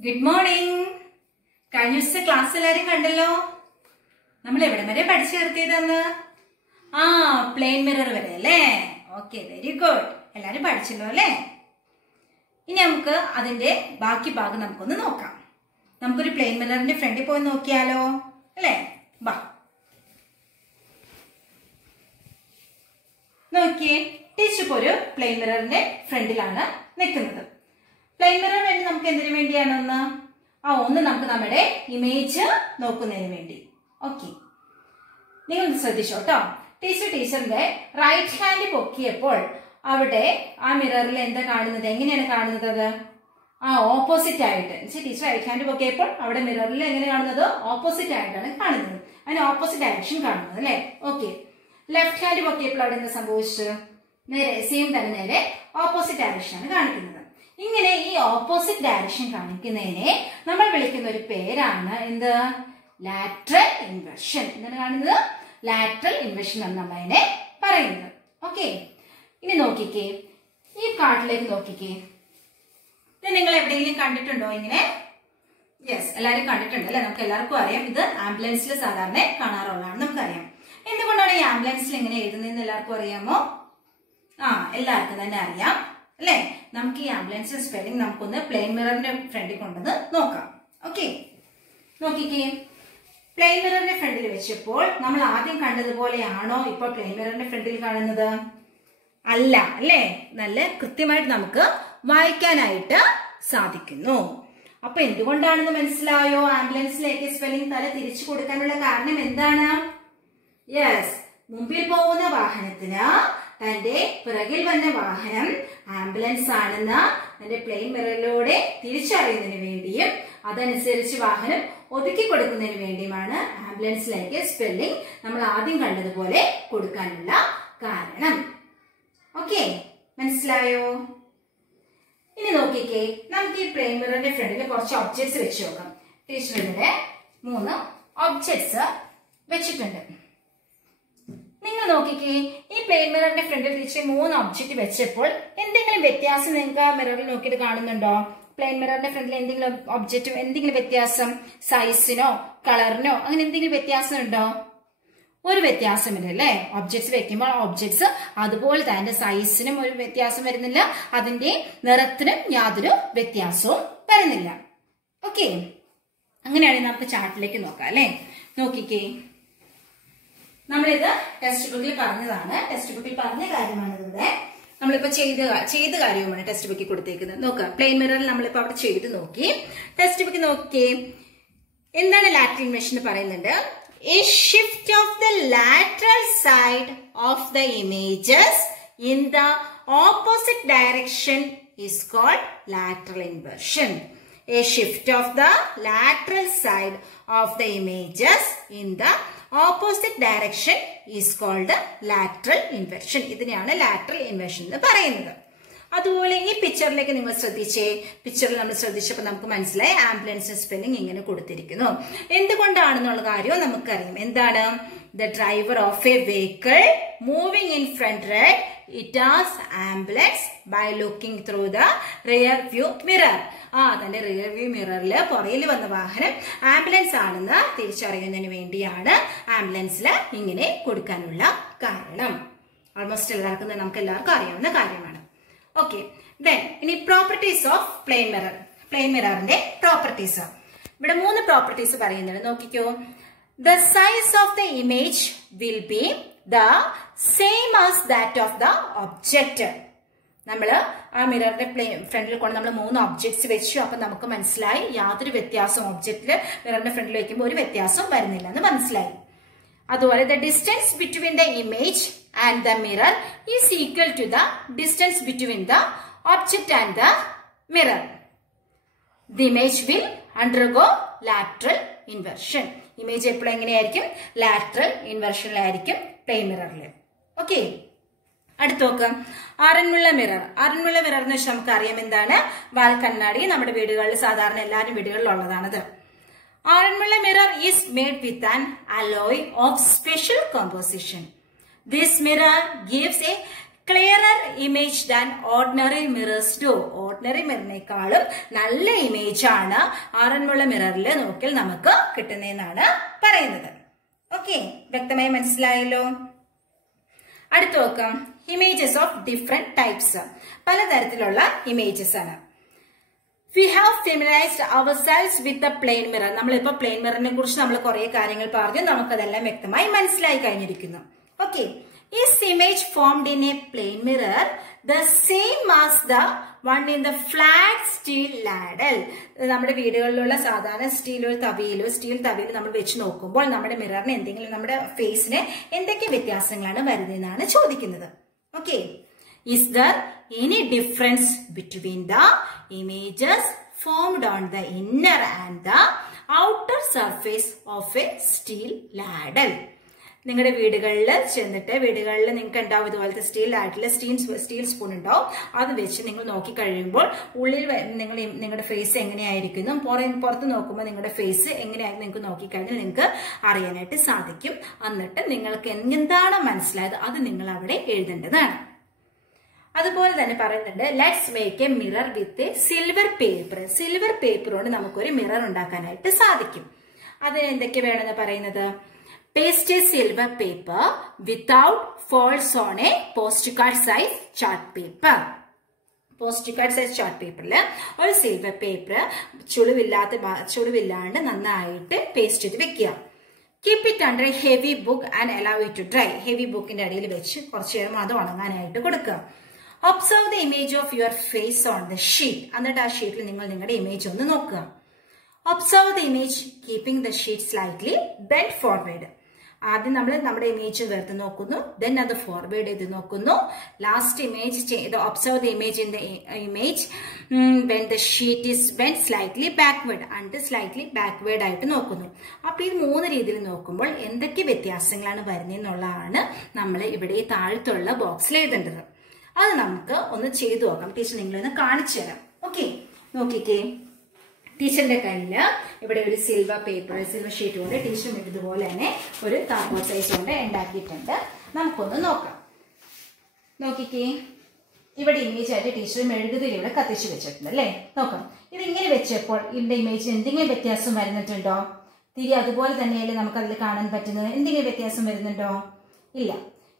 Good morning. കഴിഞ്ഞ ദിവസത്തെ class എല്ലാരും കണ്ടല്ലോ. നമ്മൾ എവിടെ വരെ പഠിച്ചു നിർത്തിയതെന്ന്? പ്ലെയിൻ മിറർ വരെ അല്ലേ? Okay, very good. എല്ലാരും പഠിച്ചല്ലോ അല്ലേ? ഇനി നമുക്ക് അതിന്റെ ബാക്കി ഭാഗം നമുക്കൊന്ന് നോക്കാം. നമുക്കൊരു പ്ലെയിൻ മിററിന്റെ ഫ്രണ്ടിൽ പോയി നോക്കിയാലോ അല്ലേ? ബാ നോക്കിയേ, ടീച്ചർ ഇപ്പോൾ ഒരു പ്ലെയിൻ മിററിന്റെ ഫ്രണ്ടിലാണ് നിൽക്കുന്നത്. പ്ലെയിൻ മിറർ വേണ്ടി നമുക്ക് എന്തിനു വേണ്ടിയാണെന്ന്? ഒന്ന് നമുക്ക് നമ്മുടെ ഇമേജ് നോക്കുന്നതിന് വേണ്ടി. ഓക്കെ, നിങ്ങൾ ശ്രദ്ധിച്ചോട്ടോ. ടീച്ചറിന്റെ റൈറ്റ് ഹാൻഡ് പൊക്കിയപ്പോൾ അവിടെ ആ മിററിൽ എന്താ കാണുന്നത്? എങ്ങനെയാണ് കാണുന്നത്? അത് ഓപ്പോസിറ്റ് ആയിട്ട്. ടീച്ചർ റൈറ്റ് ഹാൻഡ് പൊക്കിയപ്പോൾ അവിടെ മിററിൽ എങ്ങനെ കാണുന്നത്? ഓപ്പോസിറ്റ് ആയിട്ടാണ് കാണുന്നത്. അതിന് ഓപ്പോസിറ്റ് ഡയറക്ഷൻ കാണുന്നത് അല്ലേ? ഓക്കെ, ലെഫ്റ്റ് ഹാൻഡ് പൊക്കിയപ്പോൾ അവിടെ എന്താ സംഭവിച്ചത്? നേരെ സെയിം തന്നെ നേരെ ഓപ്പോസിറ്റ് ഡയറക്ഷനാണ് കാണിക്കുന്നത്. ഇങ്ങനെ ഈ ഓപ്പോസിറ്റ് ഡയറക്ഷൻ കാണിക്കുന്നതിനെ നമ്മൾ വിളിക്കുന്ന ഒരു പേരാണ് എന്ത്? Lateral inversion. എന്താണ് കാണുന്നത്? ലാറ്ററൽ ഇൻവെർഷൻ ആണ് നമ്മൾ അതിനെ പറയുന്നത്. ഓക്കെ, ഇനി നോക്കിക്കേ, ഈ കാർഡിലേക്ക് നോക്കിക്കേ. ഇത് നിങ്ങൾ എവിടെയെങ്കിലും കണ്ടിട്ടുണ്ടോ ഇങ്ങനെ? യെസ്, എല്ലാവരും കണ്ടിട്ടുണ്ട് അല്ലെ? നമുക്ക് എല്ലാവർക്കും അറിയാം, ഇത് ആംബുലൻസിൽ സാധാരണ കാണാറുള്ളതാണ്, നമുക്കറിയാം. എന്തുകൊണ്ടാണ് ഈ ആംബുലൻസിൽ ഇങ്ങനെ എഴുതുന്നതെന്ന് എല്ലാവർക്കും അറിയാമോ? എല്ലാവർക്കും തന്നെ അറിയാം അല്ലെ? നമുക്ക് ഈ ആംബുലൻസിന്റെ സ്പെല്ലിംഗ് നമുക്കൊന്ന് പ്ലെയിൻ മിററിന്റെ ഫ്രണ്ടിൽ കൊണ്ടുവന്ന് നോക്കാം. ഓക്കെ, നോക്കിക്കേ. പ്ലെയിൻ മിററിന്റെ ഫ്രണ്ടിൽ വെച്ചപ്പോൾ നമ്മൾ ആദ്യം കണ്ടതുപോലെയാണോ ഇപ്പോൾ പ്ലെയിൻ മിററിന്റെ ഫ്രണ്ടിൽ കാണുന്നത്? അല്ല അല്ലേ? നല്ല കൃത്യമായിട്ട് നമുക്ക് വായിക്കാനായിട്ട് സാധിക്കുന്നു. അപ്പൊ എന്തുകൊണ്ടാണെന്ന് മനസ്സിലായോ? ആംബുലൻസിലേക്ക് സ്പെല്ലിംഗ് തല തിരിച്ചു കൊടുക്കാനുള്ള കാരണം എന്താണ്? യെസ്, മുമ്പിൽ പോകുന്ന വാഹനത്തിന് തന്റെ പിറകിൽ വന്ന വാഹനം ആംബുലൻസ് ആണെന്ന് തന്റെ പ്ലെയിൻ മിററിലൂടെ തിരിച്ചറിയുന്നതിന് വേണ്ടിയും അതനുസരിച്ച് വാഹനം ഒതുക്കി കൊടുക്കുന്നതിന് വേണ്ടിയുമാണ് ആംബുലൻസിലേക്ക് സ്പെല്ലിംഗ് നമ്മൾ ആദ്യം കണ്ടതുപോലെ കൊടുക്കാനുള്ള കാരണം. ഓക്കെ, മനസ്സിലായോ? ഇനി നോക്കിക്കേ, നമുക്ക് ഈ പ്ലെയിൻ മിററിന്റെ ഫ്രണ്ടിൽ കുറച്ച് ഒബ്ജക്ട്സ് വെച്ച് നോക്കാം. ടീച്ചറിന്റെ 3 ഒബ്ജക്ട്സ് വെച്ചിട്ടുണ്ട്. നിങ്ങൾ നോക്കിക്കേ, ഈ പ്ലെയിൻ മിററിന്റെ ഫ്രണ്ടിൽ ടീച്ചർ 3 ഒബ്ജക്ട് വെച്ചപ്പോൾ എന്തെങ്കിലും വ്യത്യാസം നിങ്ങൾക്ക് ആ മിററിൽ നോക്കിയിട്ട് കാണുന്നുണ്ടോ? പ്ലെയിൻ മിററിന്റെ ഫ്രണ്ടിൽ എന്തെങ്കിലും ഒബ്ജക്റ്റ് എന്തെങ്കിലും വ്യത്യാസം, സൈസിനോ കളറിനോ അങ്ങനെ എന്തെങ്കിലും വ്യത്യാസം ഉണ്ടോ? ഒരു വ്യത്യാസമില്ല അല്ലേ? ഒബ്ജക്ട്സ് വെക്കുമ്പോൾ ഒബ്ജക്ട്സ് അതുപോലെ തന്നെ സൈസിനും ഒരു വ്യത്യാസം വരുന്നില്ല, അതിന്റെ നിറത്തിനും യാതൊരു വ്യത്യാസവും വരുന്നില്ല. ഓക്കെ, അങ്ങനെയാണെങ്കിൽ നമുക്ക് ചാർട്ടിലേക്ക് നോക്കാം അല്ലെ? നോക്കിക്കേ, നമ്മളിത് ടെക്സ്റ്റ് ബുക്കിൽ പറഞ്ഞതാണ്. ടെക്സ്റ്റ് ബുക്കിൽ പറഞ്ഞ കാര്യമാണ് ഇവിടെ നമ്മളിപ്പോ ചെയ്ത കാര്യവുമാണ് ടെക്സ്റ്റ് ബുക്കിൽ കൊടുത്തേക്കുന്നത്. നോക്കാം, പ്ലെയിൻ മിററിൽ നമ്മളിപ്പോ അവിടെ ചെയ്ത് നോക്കി. ടെക്സ്റ്റ് ബുക്കിൽ നോക്കി, എന്താണ് ലാറ്ററൽ ഇൻവെർഷൻ പറയുന്നുണ്ട്? A shift of the lateral side of the images in the opposite direction is called lateral inversion. A shift of the lateral side of the images in the opposite direction is called lateral inversion. ഇതിനെയാണ് lateral inversion എന്ന് പറയുന്നത്. അതുപോലെ ഈ പിക്ചറിലേക്ക് നിങ്ങൾ ശ്രദ്ധിച്ചേ. പിക്ചറിൽ നമ്മൾ ശ്രദ്ധിച്ചപ്പോൾ നമുക്ക് മനസ്സിലായി ആംബുലൻസ് സ്പെല്ലിംഗ് ഇങ്ങനെ കൊടുത്തിരിക്കുന്നു. എന്തുകൊണ്ടാണെന്നുള്ള കാര്യവും നമുക്കറിയാം. എന്താണ്? The driver of a vehicle moving in front right it as ambulance by looking through the rear view mirror. തന്റെ റിയർ വ്യൂ മിററിൽ പുറകിൽ വന്ന വാഹനം ആംബുലൻസ് ആണെന്ന് തിരിച്ചറിയുന്നതിന് വേണ്ടിയാണ് ആംബുലൻസിൽ ഇങ്ങനെ കൊടുക്കാനുള്ള കാരണം. ഓൾമോസ്റ്റ് നമുക്ക് എല്ലാവർക്കും അറിയാവുന്ന കാര്യമാണ്. ഓക്കെ, ഇനി properties of plane mirror. Plane മിററിന്റെ പ്രോപ്പർട്ടീസ് ഇവിടെ 3 പ്രോപ്പർട്ടീസ് പറയുന്നുണ്ട്. നോക്കിക്കോ. The size of the image will be the same as that of the object. നമ്മള് ആ മിററിന്റെ ഫ്രണ്ടിൽ കൊണ്ട് നമ്മൾ 3 ഒബ്ജക്ട്സ് വെച്ചു. അപ്പൊ നമുക്ക് മനസ്സിലായി യാതൊരു വ്യത്യാസവും ഒബ്ജക്റ്റില് മിററിന്റെ ഫ്രണ്ടിൽ വെക്കുമ്പോൾ ഒരു വ്യത്യാസം വരുന്നില്ല എന്ന് മനസ്സിലായി. അതുപോലെ the distance between the image and the mirror is equal to the distance between the object and the mirror. The image will undergo lateral inversion. Image എപ്പോഴും എങ്ങനെയായിരിക്കും? lateral inversion ആയിരിക്കും പ്ലെയിൻ മിററിൽ. ഓക്കെ, അടുത്ത് നോക്കാം. അരൺമുള്ള മിറർ. അരൺമുള്ള മിറർ എന്ന് വെച്ചാൽ നമുക്ക് അറിയാം എന്താണ്? വാൽ കണ്ണാടി. നമ്മുടെ വീടുകളിൽ സാധാരണ എല്ലാവരും വീടുകളിൽ ഉള്ളതാണത്. അരൺമുള്ള mirror is made with an alloy of special composition. This mirror gives a clearer image than ordinary mirrors do. Ordinary മിററിനേക്കാളും നല്ല ഇമേജ് ആണ് ആറന്മുള മിററിൽ നോക്കിയാൽ നമുക്ക് കിട്ടുന്നതെന്നാണ് പറയുന്നത്. ഓക്കെ, വ്യക്തമായി മനസ്സിലായല്ലോ. അടുത്ത് നോക്കാം, ഇമേജസ് ഓഫ് ഡിഫറെന്റ് ടൈപ്സ്. പലതരത്തിലുള്ള ഇമേജസ് ആണ്. We have familiarized ourselves with the plane mirror. നമ്മളിപ്പോ പ്ലെയിൻ മിററിനെ കുറിച്ച് നമ്മൾ കുറെ കാര്യങ്ങൾ പറഞ്ഞു, നമുക്കതെല്ലാം വ്യക്തമായി മനസ്സിലായി കഴിഞ്ഞിരിക്കുന്നു. Okay, is image formed in a plane mirror the same as the one in the flat steel ladle? നമ്മുടെ വീടുകളിലുള്ള സാധാരണ സ്റ്റീൽ തവിയിൽ നമ്മൾ വെച്ച് നോക്കുമ്പോൾ നമ്മുടെ മിററിന് എന്തെങ്കിലും, നമ്മുടെ ഫേസിന് എന്തൊക്കെ വ്യത്യാസങ്ങളാണ് വരുന്നതെന്നാണ് ചോദിക്കുന്നത്. Okay, is there any difference between the images formed on the inner and the outer surface of a steel ladle? നിങ്ങളുടെ വീടുകളിൽ ചെന്നിട്ട് വീടുകളിൽ നിങ്ങൾക്ക് ഉണ്ടാവും ഇതുപോലത്തെ സ്റ്റീൽ ലാഡിൽ സ്റ്റീൽ സ്പൂൺ ഉണ്ടാവും. അത് വെച്ച് നിങ്ങൾ നോക്കി കഴിയുമ്പോൾ ഉള്ളിൽ നിങ്ങളുടെ ഫേസ് എങ്ങനെയായിരിക്കുന്നു, പുറത്ത് നോക്കുമ്പോൾ നിങ്ങളുടെ ഫേസ് എങ്ങനെയായിരുന്നു നിങ്ങൾക്ക് നോക്കിക്കഴിഞ്ഞാൽ നിങ്ങൾക്ക് അറിയാനായിട്ട് സാധിക്കും. എന്നിട്ട് നിങ്ങൾക്ക് എന്താണ് മനസ്സിലായത് അത് നിങ്ങൾ അവിടെ എഴുതേണ്ടതാണ്. അതുപോലെ തന്നെ പറയുന്നുണ്ട്, let's make a mirror with silver paper. Silver paper കൊണ്ട് നമുക്കൊരു മിറർ ഉണ്ടാക്കാനായിട്ട് സാധിക്കും. അതിന് എന്തൊക്കെ വേണമെന്ന് പറയുന്നത്, paste a silver paper without folds on a post card size chart paper. Post card size chart പേപ്പറിൽ ഒരു സിൽവർ പേപ്പർ ചുളിവില്ലാണ്ട് നന്നായിട്ട് പേസ്റ്റ് ചെയ്ത് വെക്കുക. Keep it under a heavy book and allow it to dry. Heavy ബുക്കിന്റെ അടിയിൽ വെച്ച് കുറച്ചു നേരം അത് ഉണങ്ങാനായിട്ട് കൊടുക്കുക. Observe the image of your face on the sheet. എന്നിട്ട് ആ ഷീറ്റിൽ നിങ്ങൾ നിങ്ങളുടെ ഇമേജ് ഒന്ന് നോക്കുക. Observe the image keeping the sheet slightly bend forward. ആദ്യം നമ്മൾ നമ്മുടെ ഇമേജ് വെറുതെ നോക്കുന്നു, ദെൻ അത് ഫോർവേഡ് ചെയ്ത് നോക്കുന്നു. Last image observe the image in the image when the sheet is bend slightly backward and slightly backward ആയിട്ട് നോക്കുന്നു. അപ്പൊ ഇത് 3 രീതിയിൽ നോക്കുമ്പോൾ എന്തൊക്കെ വ്യത്യാസങ്ങളാണ് വരുന്നതെന്നുള്ളതാണ് നമ്മൾ ഇവിടെ ഈ താഴത്തുള്ള ബോക്സിൽ എഴുതേണ്ടത്. അത് നമുക്ക് ഒന്ന് ചെയ്തു നോക്കാം. ടീച്ചർ നിങ്ങളൊന്ന് കാണിച്ചു തരാം. ഓക്കെ, നോക്കിക്കേ, ടീച്ചറിന്റെ കയ്യില് ഇവിടെ ഒരു സിൽവർ ഷീറ്റ് കൊണ്ട് ടീച്ചർ ഇതുപോലെ തന്നെ ഒരു കാർഡ്ബോർഡ് സൈസ് കൊണ്ട് ഉണ്ടാക്കിയിട്ടുണ്ട്. നമുക്കൊന്ന് നോക്കാം. നോക്കിക്കേ, ഇവിടെ ഇമേജ് ആയിട്ട് ടീച്ചർ മെഴുകുതിരി ഇവിടെ കത്തിച്ചു വെച്ചിട്ടുണ്ട് അല്ലേ. നോക്കാം, ഇതിങ്ങനെ വെച്ചപ്പോൾ ഇതിന്റെ ഇമേജിന് എന്തെങ്കിലും വ്യത്യാസം വരുന്നിട്ടുണ്ടോ? തിരി അതുപോലെ തന്നെയല്ലേ നമുക്ക് അതിൽ കാണാൻ പറ്റുന്നത്. എന്തെങ്കിലും വ്യത്യാസം വരുന്നുണ്ടോ? ഇല്ല.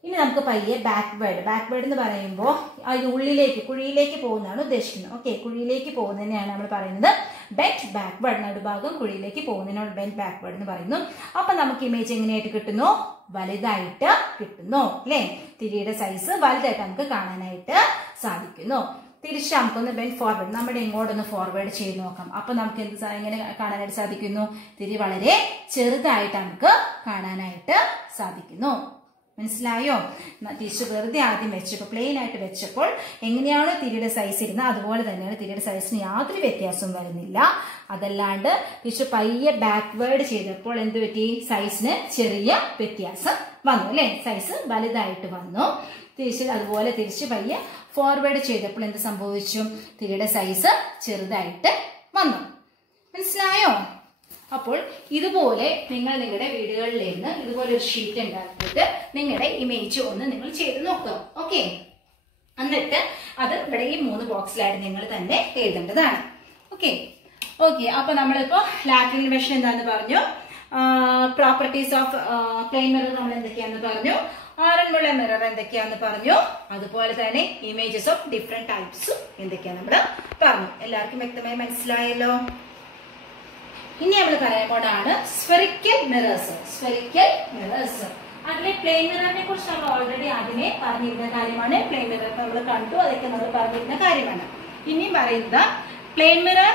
ഇനി നമുക്ക് പയ്യെ ബാക്ക്വേർഡ് എന്ന് പറയുമ്പോൾ അത് ഉള്ളിലേക്ക് കുഴിയിലേക്ക് പോകുന്നതാണ് ഉദ്ദേശിക്കുന്നത്. ഓക്കെ, കുഴിയിലേക്ക് പോകുന്നതിനെയാണ് നമ്മൾ പറയുന്നത് ബെൻഡ് ബാക്ക്വേർഡ്. നടുഭാഗം കുഴിയിലേക്ക് പോകുന്നതിനാണ് ബെൻഡ് ബാക്ക്വേർഡ് എന്ന് പറയുന്നു. അപ്പൊ നമുക്ക് ഇമേജ് എങ്ങനെയായിട്ട് കിട്ടുന്നു? വലുതായിട്ട് കിട്ടുന്നു അല്ലെ. തിരിയുടെ സൈസ് വലുതായിട്ട് നമുക്ക് കാണാനായിട്ട് സാധിക്കുന്നു. തിരിച്ച് നമുക്കൊന്ന് ബെൻഡ് ഫോർവേഡ്, നമ്മുടെ ഇങ്ങോട്ടൊന്ന് ഫോർവേഡ് ചെയ്ത് നോക്കാം. അപ്പൊ നമുക്ക് എങ്ങനെ കാണാനായിട്ട് സാധിക്കുന്നു? തിരി വളരെ ചെറുതായിട്ട് നമുക്ക് കാണാനായിട്ട് സാധിക്കുന്നു. മനസ്സിലായോ? ടീച്ചർ വെറുതെ ആദ്യം വെച്ചപ്പോൾ പ്ലെയിൻ ആയിട്ട് വെച്ചപ്പോൾ എങ്ങനെയാണോ തിരിയുടെ സൈസ് ഇരുന്നത് അതുപോലെ തന്നെയാണ് തിരിയുടെ സൈസിന് യാതൊരു വ്യത്യാസവും വരുന്നില്ല. അതല്ലാണ്ട് ടീച്ചർ പയ്യെ ബാക്ക്വേർഡ് ചെയ്തപ്പോൾ എന്ത് പറ്റി? സൈസിന് ചെറിയ വ്യത്യാസം വന്നു അല്ലെ. സൈസ് വലുതായിട്ട് വന്നു. അതുപോലെ തിരിച്ച് പയ്യെ ഫോർവേഡ് ചെയ്തപ്പോൾ എന്ത് സംഭവിച്ചു? തിരിയുടെ സൈസ് ചെറുതായിട്ട് വന്നു. മനസ്സിലായോ? അപ്പോൾ ഇതുപോലെ നിങ്ങൾ നിങ്ങളുടെ വീടുകളിൽ നിന്ന് ഇതുപോലെ ഒരു ഷീറ്റ് ഉണ്ടാക്കിയിട്ട് നിങ്ങളുടെ ഇമേജ് ഒന്ന് നിങ്ങൾ ചെയ്ത് നോക്കുക. ഓക്കെ, എന്നിട്ട് അത് ഇവിടെ ഈ 3 ബോക്സിലായിട്ട് നിങ്ങൾ തന്നെ എഴുതേണ്ടതാണ്. ഓക്കെ, അപ്പൊ നമ്മളിപ്പോ ലാറ്ററൽ ഇൻവേർഷൻ എന്താന്ന് പറഞ്ഞു, പ്രോപ്പർട്ടീസ് ഓഫ് പ്ലെയിൻ മിറർ നമ്മൾ എന്തൊക്കെയാന്ന് പറഞ്ഞു, ആറന്മുള മിറർ എന്തൊക്കെയാന്ന് പറഞ്ഞു, അതുപോലെ തന്നെ ഇമേജസ് ഓഫ് ഡിഫറെന്റ് ടൈപ്സും എന്തൊക്കെയാന്ന് നമ്മൾ പറഞ്ഞു. എല്ലാവർക്കും വ്യക്തമായി മനസ്സിലായല്ലോ. ഇനി നമ്മൾ പറയാൻ പോണാണ് സ്ഫെറിക്കൽ മിറേഴ്സ്. അതിലെ പ്ലെയിൻ മിററിനെ കുറിച്ച് നമ്മൾ ഓൾറെഡി ആദ്യമേ പറഞ്ഞിരുന്ന കാര്യമാണ്. പ്ലെയിൻ മിറർ നമ്മൾ കണ്ടു, അതൊക്കെ നമ്മൾ പറഞ്ഞിരുന്ന കാര്യമാണ്. ഇനി പറയുന്നത് plane mirror,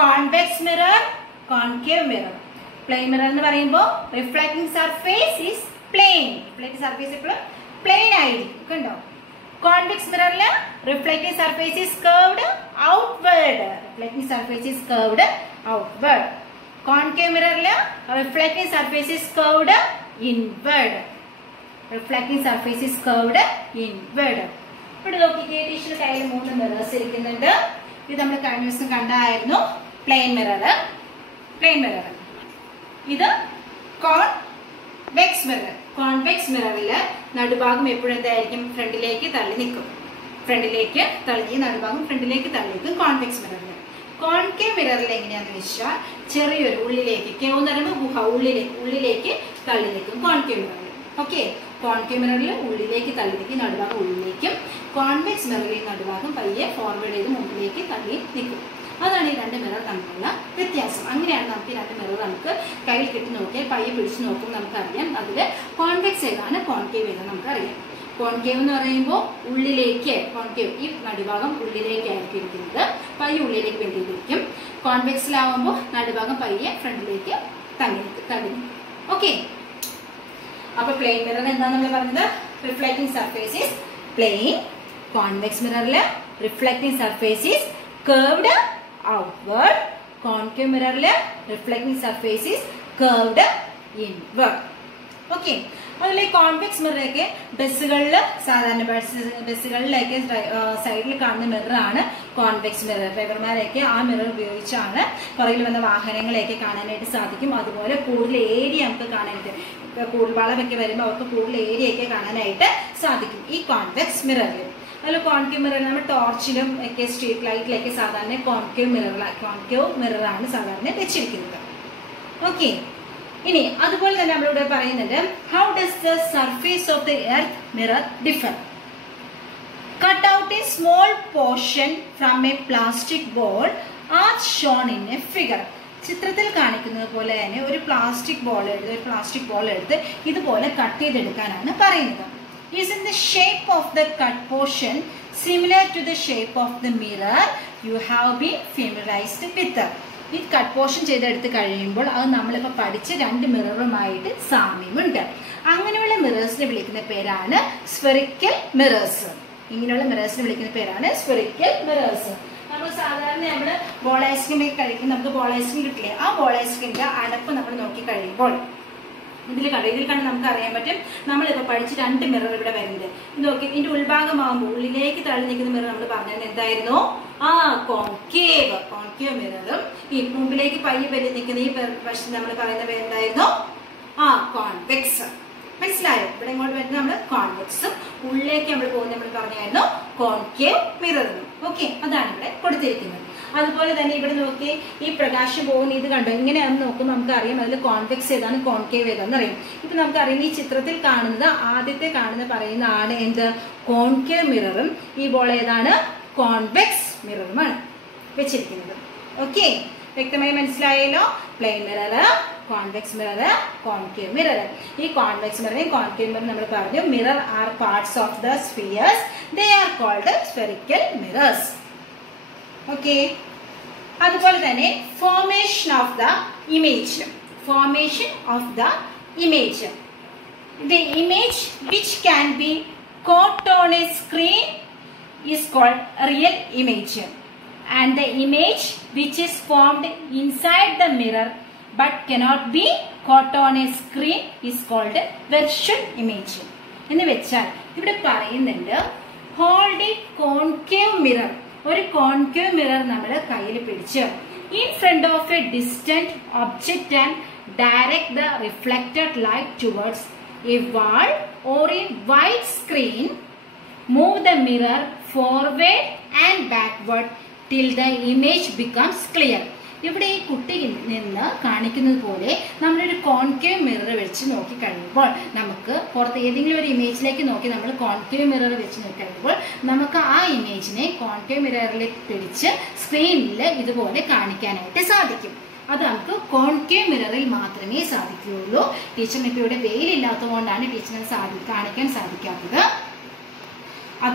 convex mirror, concave mirror. Plane mirror എന്ന് പറയുമ്പോൾ reflecting surface is plane. Reflecting surface എപ്പോഴും പ്ലെയിൻ ആയിരിക്കും. കണ്ടോ? കോൺവെക്സ് മിററിൽ reflecting surface is curved outward. Concave mirror reflecting surface is curved inward. ഇവിടെ നോക്കിക്കേ, ടീച്ചർ കയ്യിൽ 3 മിറേഴ്സ് ഇരിക്കുന്നുണ്ട്. ഇത് നമ്മൾ കഴിഞ്ഞ ദിവസം കണ്ടായിരുന്നു പ്ലെയിൻ മിറർ. ഇത് കോൺവെക്സ് മിറർ. കോൺവെക്സ് മിററിൽ നടുഭാഗം എപ്പോഴും എന്തായിരിക്കും? ഫ്രണ്ടിലേക്ക് തള്ളി നിൽക്കും. ഫ്രണ്ടിലേക്ക് തള്ളി നടുഭാഗം ഫ്രണ്ടിലേക്ക് തള്ളി നിൽക്കും കോൺവെക്സ് മിററിൽ. കോൺകേവ് മിററിൽ എങ്ങനെയാണെന്ന് വെച്ചാൽ ചെറിയൊരു ഉള്ളിലേക്ക്, കേവ് എന്ന് പറയുമ്പോൾ ഗുഹ, ഉള്ളിലേക്ക് തള്ളി നിൽക്കും കോൺകേവ് മിററിൽ. ഓക്കെ, കോൺകേവ് മിററിൽ ഉള്ളിലേക്ക് തള്ളി നിൽക്കും, നടുഭാഗം ഉള്ളിലേക്കും. കോൺവെക്സ് മിററിൽ നടുഭാഗം പയ്യെ ഫോർവേഡ് ചെയ്ത് മുമ്പിലേക്ക് തള്ളി നിൽക്കും. അതാണ് ഈ രണ്ട് മിറർ തമ്മിലുള്ള വ്യത്യാസം. അങ്ങനെയാണ് നമുക്ക് ഈ രണ്ട് മിറർ നമുക്ക് കയ്യിൽ കിട്ടി നോക്കിയാൽ പയ്യെ പിടിച്ച് നോക്കുമ്പോൾ നമുക്കറിയാം അതിൽ കോൺവെക്സ് ഏതാണ് കോൺകേവ് ഏതാണ് നമുക്കറിയാം. കോൺകേവ് എന്ന് പറയുമ്പോൾ ഉള്ളിലേക്ക്, കോൺകേവ് ഈ നടുഭാഗം ഉള്ളിലേക്കായിരിക്കും ഇരിക്കുന്നത്, പയ്യെ ഉള്ളിലേക്ക് വേണ്ടിയിരിക്കും. കോൺവെക്സിലാവുമ്പോൾ നടുഭാഗം പയ്യെ ഫ്രണ്ടിലേക്ക് തള്ളി നിൽക്കും. ഓക്കെ, അപ്പൊ പ്ലെയിൻ മിറർ എന്താന്ന് നമ്മൾ പറഞ്ഞത്? Reflecting surface is plane. Convex മിററിൽ reflecting surface is curved outward. Concave മിററിൽ reflecting surface is curved inward. Okay, അതുപോലെ കോൺവെക്സ് മിററൊക്കെ ബസ്സുകളിൽ, സാധാരണ ബസ്സുകളിലൊക്കെ സൈഡിൽ കാണുന്ന മിററാണ് കോൺവെക്സ് മിറർ. ഡ്രൈവർമാരൊക്കെ ആ മിറർ ഉപയോഗിച്ചാണ് പുറകിൽ വന്ന വാഹനങ്ങളെയൊക്കെ കാണാനായിട്ട് സാധിക്കും. അതുപോലെ കൂടുതൽ ഏരിയ നമുക്ക് കാണാനായിട്ട്, കൂടുതൽ വളമൊക്കെ വരുമ്പോൾ അവർക്ക് കൂടുതൽ ഏരിയ ഒക്കെ കാണാനായിട്ട് സാധിക്കും ഈ കോൺവെക്സ് മിററിൽ. അതിൽ കോൺകേവ് മിറർ നമ്മൾ ടോർച്ചിലും ഒക്കെ സ്ട്രീറ്റ് ലൈറ്റിലൊക്കെ സാധാരണ കോൺകേവ് മിററാണ് സാധാരണ വെച്ചിരിക്കുന്നത്. ഓക്കെ, ഇനി അതുപോലെ തന്നെ നമ്മളിവിടെ പറയുന്നുണ്ട് how does the surface of the earth mirror differ? Cut out A small portion from A plastic ball as shown in A figure. ചിത്രത്തിൽ കാണിക്കുന്നത് പോലെ തന്നെ ഒരു പ്ലാസ്റ്റിക് ബോൾ എടുത്ത് ഇതുപോലെ കട്ട് ചെയ്തെടുക്കാനാണ് പറയുന്നത്. Is in the shape of the cut portion similar to the shape of the mirror you have been familiarized with. ഈ cut portion ചെയ്തെടുത്ത് കഴിയുമ്പോൾ അത് നമ്മളിപ്പോൾ പഠിച്ച രണ്ട് മിററുമായിട്ട് സാമ്യമുണ്ട്. അങ്ങനെയുള്ള മിറേഴ്സിനെ വിളിക്കുന്ന പേരാണ് സ്ഫെറിക്കൽ മിറേഴ്സ്. ഇങ്ങനെയുള്ള മിറേഴ്സിനെ വിളിക്കുന്ന പേരാണ് സ്ഫെറിക്കൽ മിറേഴ്സ്. നമ്മൾ സാധാരണ നമ്മൾ ബോൾ ഐസ്ക്രീം ഒക്കെ കഴിക്കും, നമുക്ക് ബോൾ ഐസ്ക്രീം കിട്ടില്ലേ, ആ ബോൾ ഐസ്ക്രീമിന്റെ അടപ്പ് നമ്മൾ നോക്കി കഴിയുമ്പോൾ ഇതിൽ കണ്ട് നമുക്ക് അറിയാൻ പറ്റും നമ്മളിപ്പോൾ പഠിച്ച് രണ്ട് മിറർ ഇവിടെ വരുന്നുണ്ട്. ഇത് നോക്കി, ഇതിന്റെ ഉൾഭാഗമാകുമ്പോൾ ഉള്ളിലേക്ക് തള്ളി നിൽക്കുന്ന മിറർ നമ്മൾ പറഞ്ഞത് എന്തായിരുന്നു? കോൺകേവ് മിററും ഈ മുമ്പിലേക്ക് പയ്യെ വലിയ നിൽക്കുന്ന ഈ വശം നമ്മൾ പറയുന്ന പേരെന്തായിരുന്നു? കോൺവെക്സ്. മനസ്സിലായോ? ഇവിടെ ഇങ്ങോട്ട് വരുന്നത് നമ്മൾ കോൺവെക്സും, ഉള്ളിലേക്ക് നമ്മൾ പോകുന്നത് നമ്മൾ പറഞ്ഞായിരുന്നു കോൺകേവ് മിററും. ഓക്കെ, അതാണ് ഇവിടെ കൊടുത്തിരിക്കുന്നത്. അതുപോലെ തന്നെ ഇവിടെ നോക്കി, ഈ പ്രകാശം പോകുന്ന ഇത് കണ്ടോ, ഇങ്ങനെയാണെന്ന് നോക്കുമ്പോൾ നമുക്ക് അറിയാം അതിൽ കോൺവെക്സ് ഏതാണ് കോൺകേവ് ഏതാണെന്ന് അറിയാം. ഇപ്പൊ നമുക്കറിയാം ഈ ചിത്രത്തിൽ കാണുന്നത്, ആദ്യത്തെ കാണുന്ന പറയുന്ന ആണ് എന്ത്? കോൺകേവ് മിററും ഈ ബോൾ ഏതാണ്? കോൺവെക്സ് മിററുമാണ് വെച്ചിരിക്കുന്നത്. ഓക്കെ, വ്യക്തമായി മനസ്സിലായല്ലോ? Plane mirror, convex mirror, concave mirror. ഈ കോൺവെക്സ് മിററും കോൺകേവ് മിററും നമ്മൾ പറഞ്ഞു mirror are parts of the spheres, they are called spherical mirrors. Okay, അതുപോലെ തന്നെ formation of the image. The image which can be caught on a screen is called real image, and the image which is formed inside the mirror but cannot be caught on a screen is called virtual image. എന്ന് വെച്ചാൽ ഇവിടെ പറയുന്നുണ്ട് hold A concave mirror. ഒരു concave mirror നമ്മൾ കയ്യിൽ പിടിച്ച് in front of a distant object and direct the reflected light towards a wall or a wide screen. Move the mirror forward and backward till the image becomes clear. ഇവിടെ ഈ കുട്ടി നിന്ന് കാണിക്കുന്നത് പോലെ നമ്മളൊരു കോൺകേവ് മിറർ വെച്ച് നോക്കി കഴിയുമ്പോൾ നമുക്ക് പുറത്ത് ഏതെങ്കിലും ഒരു ഇമേജിലേക്ക് നോക്കി നമ്മൾ കോൺകേവ് മിറർ വെച്ച് നോക്കി കഴിയുമ്പോൾ നമുക്ക് ആ ഇമേജിനെ കോൺകേവ് മിററിൽ പിടിച്ച് സ്ക്രീനിൽ ഇതുപോലെ കാണിക്കാനായിട്ട് സാധിക്കും. അത് നമുക്ക് കോൺകേവ് മിററിൽ മാത്രമേ സാധിക്കുകയുള്ളൂ. ടീച്ചറിന് ഇപ്പോൾ ഇവിടെ വെയിലില്ലാത്തത് കൊണ്ടാണ് ടീച്ചറിന് കാണിക്കാൻ സാധിക്കാത്തത്.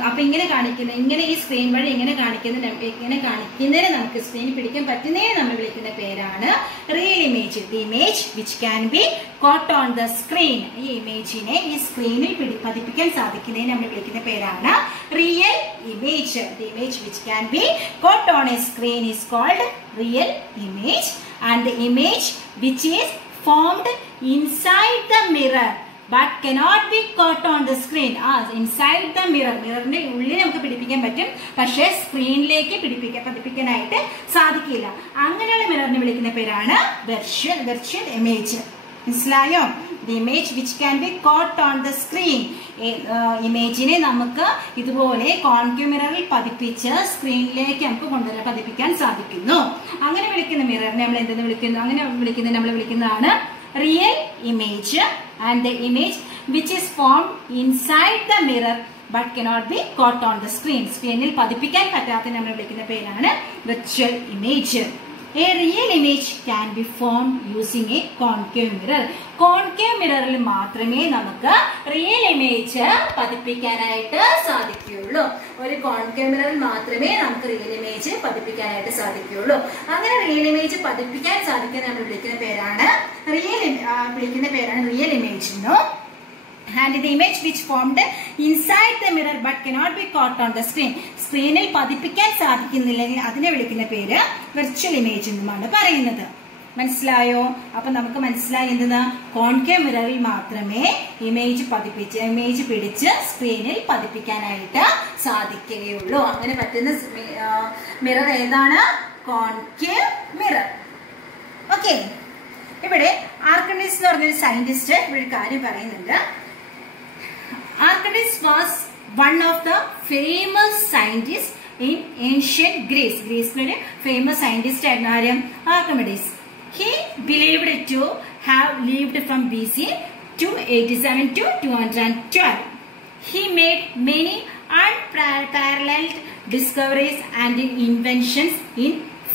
അപ്പൊ ഇങ്ങനെ കാണിക്കുന്ന, ഇങ്ങനെ ഈ സ്ക്രീൻ വഴി ഇങ്ങനെ കാണിക്കുന്നതിന് നമുക്ക് സ്ക്രീനിൽ പിടിക്കാൻ പറ്റുന്നതിന് നമ്മൾ വിളിക്കുന്ന പേരാണ് real image. The image which can be caught on the screen. ഈ ഇമേജിനെ ഈ സ്ക്രീനിൽ പതിപ്പിക്കാൻ സാധിക്കുന്നതിന് നമ്മൾ വിളിക്കുന്ന പേരാണ് real image. The image which can be caught on a screen is called real image, and the image which is formed inside the mirror but cannot be caught on the screen. Inside the mirror. മിററിന്റെ ഉള്ളിൽ നമുക്ക് പിടിപ്പിക്കാൻ പറ്റും, പക്ഷേ സ്ക്രീനിലേക്ക് പതിപ്പിക്കാനായിട്ട് സാധിക്കില്ല. അങ്ങനെയുള്ള മിററിനെ വിളിക്കുന്ന പേരാണ് വെർച്വൽ ഇമേജ്. മനസ്സിലായോ? The image which can be caught on the screen. ഇമേജിനെ നമുക്ക് ഇതുപോലെ കോൺകേവ് മിററിൽ പതിപ്പിച്ച് സ്ക്രീനിലേക്ക് നമുക്ക് കൊണ്ടുവരാൻ പതിപ്പിക്കാൻ സാധിക്കുന്നു. അങ്ങനെ വിളിക്കുന്ന മിററിനെ നമ്മൾ എന്തെന്ന് വിളിക്കുന്നു? അങ്ങനെ നമ്മൾ വിളിക്കുന്നതാണ് real image. And the image which is formed inside the mirror but cannot be caught on the screen. സ്ക്രീനിൽ പതിപ്പിക്കാൻ പറ്റാത്ത നമ്മൾ വിളിക്കുന്ന പേരാണ് virtual image. A real image can be formed using a concave mirror. Concave mirror മാത്രമേ നമുക്ക് real image പതിപ്പിക്കാനായിട്ട് സാധിക്കുകയുള്ളൂ. ഒരു concave മിററിൽ മാത്രമേ നമുക്ക് റിയൽ ഇമേജ് പതിപ്പിക്കാനായിട്ട് സാധിക്കുകയുള്ളൂ. അങ്ങനെ റിയൽ ഇമേജ് പതിപ്പിക്കാൻ സാധിക്കുന്ന നമ്മൾ വിളിക്കുന്ന പേരാണ് റിയൽ ഇമേജ് എന്നോ. And the image which formed inside the mirror but cannot be caught on the screen. സ്ക്രീനിൽ പതിപ്പിക്കാൻ സാധിക്കുന്നില്ലെങ്കിൽ അതിനെ വിളിക്കുന്ന പേര് വിർച്വൽ ഇമേജ് എന്നുമാണ് പറയുന്നത്. മനസ്സിലായോ? അപ്പൊ നമുക്ക് മനസ്സിലായി എന്തെന്ന്? കോൺകേവ് മിററിൽ മാത്രമേ ഇമേജ് പിടിച്ച് സ്ക്രീനിൽ പതിപ്പിക്കാനായിട്ട് സാധിക്കുകയുള്ളൂ. അങ്ങനെ പറ്റുന്ന മിറർ ഏതാണ്? Concave mirror. ഓക്കെ, ഇവിടെ ആർക്കിമിഡീസ് എന്ന് പറഞ്ഞൊരു സയന്റിസ്റ്റ് ഇവിടെ ഒരു കാര്യം പറയുന്നുണ്ട്. Archimedes was one of the famous scientists in ancient Greece. Greece's famous scientist ആയിരുന്നു Archimedes. He believed to have lived from BC 287 to 212. He made many unparalleled discoveries and inventions in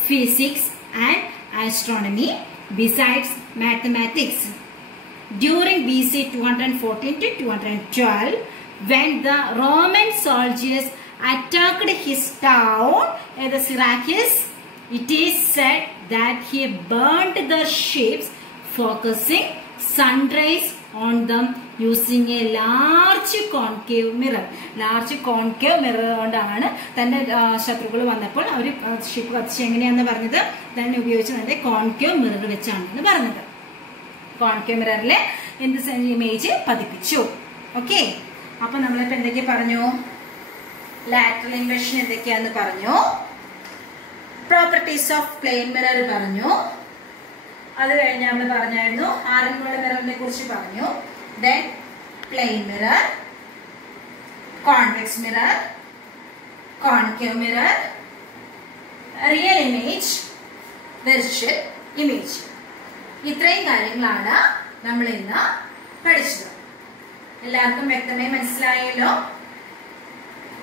physics and astronomy besides mathematics. During BC 214 to 212, when the Roman soldiers attacked his town, the Syracuse, it is said that he burned the ships, focusing sunrays on them using a large concave mirror. Large concave mirror കൊണ്ടാണ് തന്റെ ശത്രുക്കൾ വന്നപ്പോൾ അവർ ship കത്തിച്ച് എങ്ങനെയാണെന്ന് പറഞ്ഞത് തന്നെ ഉപയോഗിച്ച് concave mirror വെച്ചാണെന്ന് പറഞ്ഞത്. കോൺകേവ് മിററിൽ എന്ത് ഇമേജ് പതിപ്പിച്ചു. ഓക്കെ, അപ്പൊ നമ്മളിപ്പോ എന്തൊക്കെയാ പറഞ്ഞു? ലാറ്ററൽ ഇൻവേർഷൻ എന്തൊക്കെയാന്ന് പറഞ്ഞു, പ്രോപ്പർട്ടീസ് ഓഫ് പ്ലെയിൻ മിറർ പറഞ്ഞു, അത് കഴിഞ്ഞ് നമ്മൾ പറഞ്ഞായിരുന്നു ആറന്മുള മിററിനെ കുറിച്ച് പറഞ്ഞു. Then plane mirror, convex mirror, concave mirror, real image, virtual image. ഇത്രയും കാര്യങ്ങളാണ് നമ്മൾ ഇന്ന് പഠിച്ചത്. എല്ലാവർക്കും വ്യക്തമായി മനസ്സിലായല്ലോ?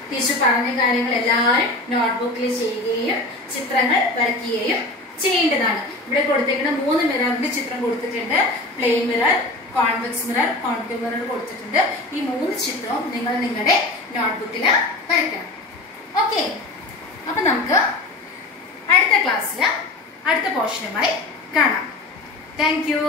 ടീച്ചർ പറഞ്ഞ കാര്യങ്ങൾ എല്ലാവരും നോട്ട്ബുക്കിൽ ചെയ്യുകയും ചിത്രങ്ങൾ വരയ്ക്കുകയും ചെയ്യേണ്ടതാണ്. ഇവിടെ കൊടുത്തിരിക്കുന്ന 3 മിററിന്റെ ചിത്രം കൊടുത്തിട്ടുണ്ട്. Plane mirror, convex mirror, concave mirror കൊടുത്തിട്ടുണ്ട്. ഈ 3 ചിത്രവും നിങ്ങൾ നിങ്ങളുടെ നോട്ട്ബുക്കിൽ വരയ്ക്കണം. ഓക്കെ, അപ്പൊ നമുക്ക് അടുത്ത ക്ലാസ്സിൽ അടുത്ത പോർഷനുമായി കാണാം. Thank you.